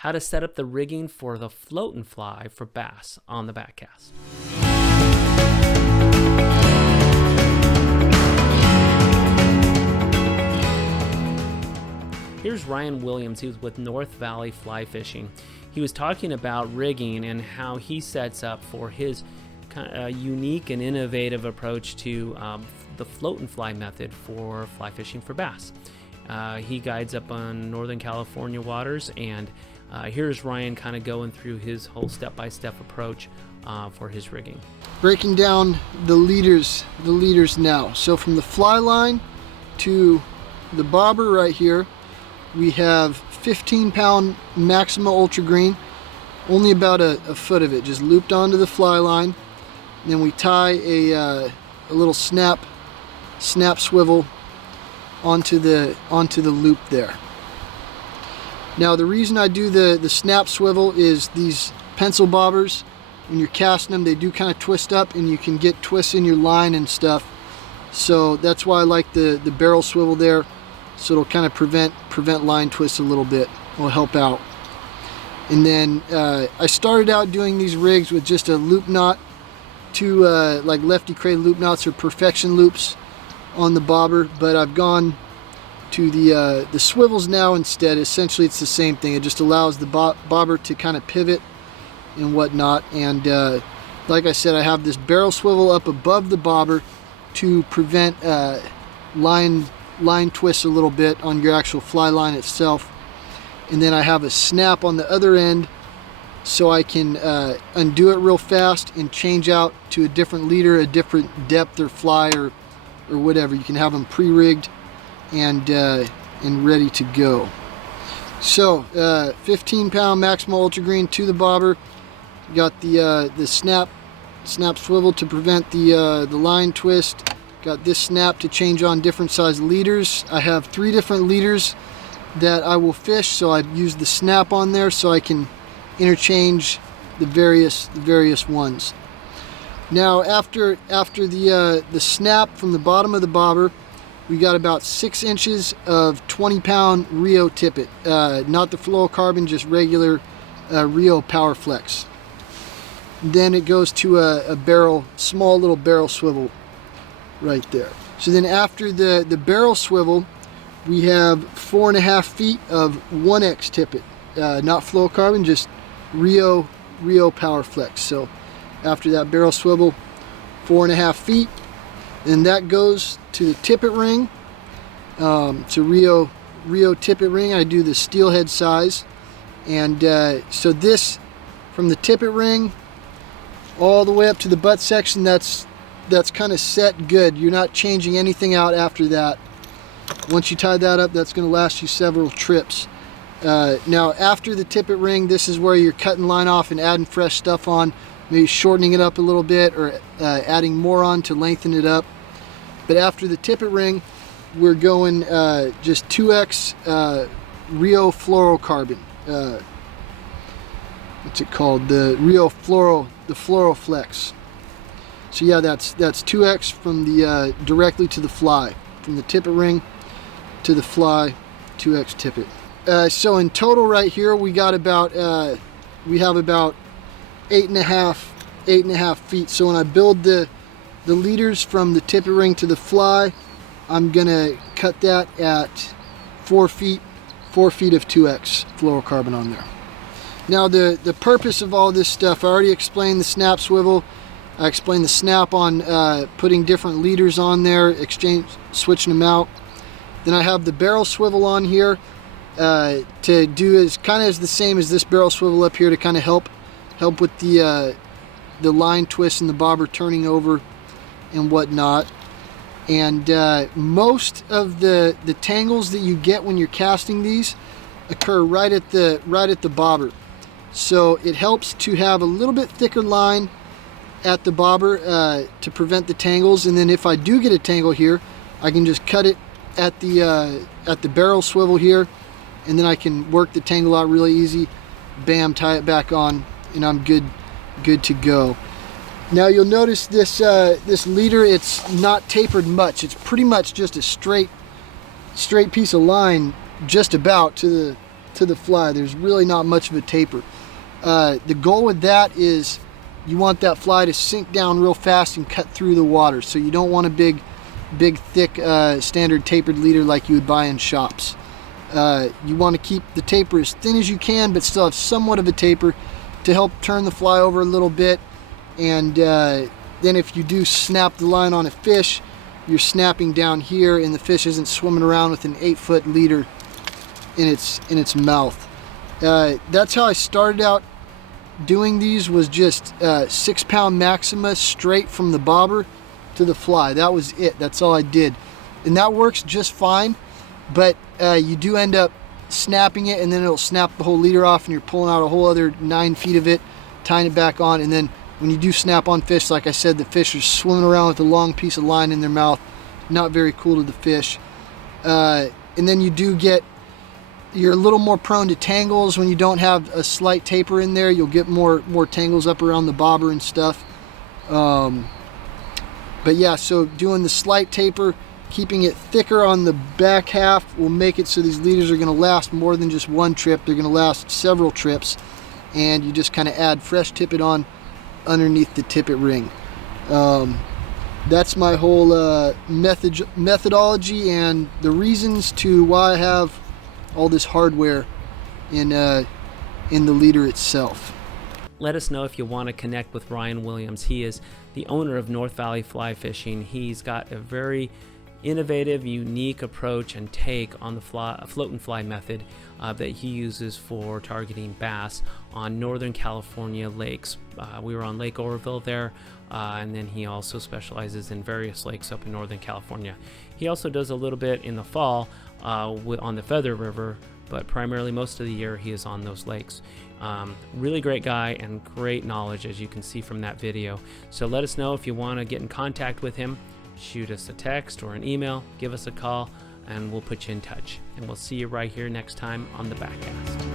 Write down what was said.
how to set up the rigging for the float and fly for bass on the Backcast. Here's Ryan Williams. He was with North Valley Fly Fishing. He was talking about rigging and how he sets up for his kind of unique and innovative approach to the float and fly method for fly fishing for bass. He guides up on Northern California waters, and here's Ryan kind of going through his whole step-by-step approach for his rigging. Breaking down the leaders now. So from the fly line to the bobber right here, we have 15-pound Maxima Ultra Green, only about a foot of it, just looped onto the fly line. And then we tie a little snap swivel onto the loop there. Now the reason I do the snap swivel is these pencil bobbers, when you're casting them, they do kind of twist up, and you can get twists in your line and stuff. So that's why I like the barrel swivel there. So it'll kind of prevent line twists a little bit. Will help out. And then I started out doing these rigs with just a loop knot, two like Lefty Kreh loop knots or Perfection loops on the bobber, but I've gone to the swivels now instead. Essentially it's the same thing. It just allows the bobber to kind of pivot and whatnot. And like I said, I have this barrel swivel up above the bobber to prevent line twists a little bit on your actual fly line itself. And then I have a snap on the other end so I can undo it real fast and change out to a different leader, a different depth or fly or whatever. You can have them pre-rigged and ready to go. So 15-pound Maxima Ultra Green to the bobber. Got the snap swivel to prevent the line twist. Got this snap to change on different size leaders. I have 3 different leaders that I will fish, so I use the snap on there so I can interchange the various ones. Now after the snap from the bottom of the bobber, we got about 6 inches of 20-pound Rio tippet, not the fluorocarbon, just regular Rio Power Flex. Then it goes to a barrel, small little barrel swivel right there. So then after the barrel swivel, we have 4.5 feet of 1X tippet, not fluorocarbon, just Rio Power Flex. So after that barrel swivel, 4.5 feet, and that goes to the tippet ring. To Rio tippet ring, I do the steelhead size, and so this from the tippet ring all the way up to the butt section, that's kind of set good. You're not changing anything out after that. Once you tie that up, that's going to last you several trips. Now after the tippet ring, this is where you're cutting line off and adding fresh stuff on, maybe shortening it up a little bit or adding more on to lengthen it up. But after the tippet ring, we're going just 2X Rio fluorocarbon. What's it called? The Rio Fluoroflex. So yeah, that's 2X from the directly to the fly, from the tippet ring to the fly, 2X tippet. So in total right here, we got about we have about 8.5 feet. So when I build the leaders from the tippet ring to the fly, I'm gonna cut that at 4 feet of 2X fluorocarbon on there. Now the purpose of all this stuff, I already explained the snap swivel. I explained the snap on putting different leaders on there, switching them out. Then I have the barrel swivel on here to do as kind of as the same as this barrel swivel up here to kind of help with the line twist and the bobber turning over and whatnot. And most of the tangles that you get when you're casting these occur right at the bobber. So it helps to have a little bit thicker line at the bobber to prevent the tangles. And then if I do get a tangle here, I can just cut it at the barrel swivel here, and then I can work the tangle out really easy. Bam, tie it back on, and I'm good to go. Now you'll notice this leader, it's not tapered much. It's pretty much just a straight piece of line, just about to to the fly. There's really not much of a taper. The goal with that is you want that fly to sink down real fast and cut through the water. So you don't want a big thick standard tapered leader like you would buy in shops. You want to keep the taper as thin as you can, but still have somewhat of a taper to help turn the fly over a little bit. And then if you do snap the line on a fish, you're snapping down here and the fish isn't swimming around with an 8-foot leader in its mouth. That's how I started out doing these, was just 6-pound Maxima straight from the bobber to the fly. That was it. That's all I did. And that works just fine, but you do end up snapping it, and then it'll snap the whole leader off and you're pulling out a whole other 9 feet of it, tying it back on. And then when you do snap on fish, like I said, the fish are swimming around with a long piece of line in their mouth. Not very cool to the fish. And then you're a little more prone to tangles when you don't have a slight taper in there. You'll get more tangles up around the bobber and stuff. But yeah, so doing the slight taper, keeping it thicker on the back half will make it so these leaders are going to last more than just one trip. They're going to last several trips, and you just kind of add fresh tippet on underneath the tippet ring. That's my whole methodology and the reasons to why I have all this hardware in the leader itself. Let us know if you want to connect with Ryan Williams. He is the owner of North Valley Fly Fishing. He's got a very innovative, unique approach and take on the float and fly method that he uses for targeting bass on Northern California lakes. We were on Lake Oroville there, and then he also specializes in various lakes up in Northern California. He also does a little bit in the fall on the Feather River, but primarily most of the year he is on those lakes. Really great guy and great knowledge, as you can see from that video. So let us know if you want to get in contact with him. Shoot us a text or an email, give us a call, and we'll put you in touch. And we'll see you right here next time on The Backcast.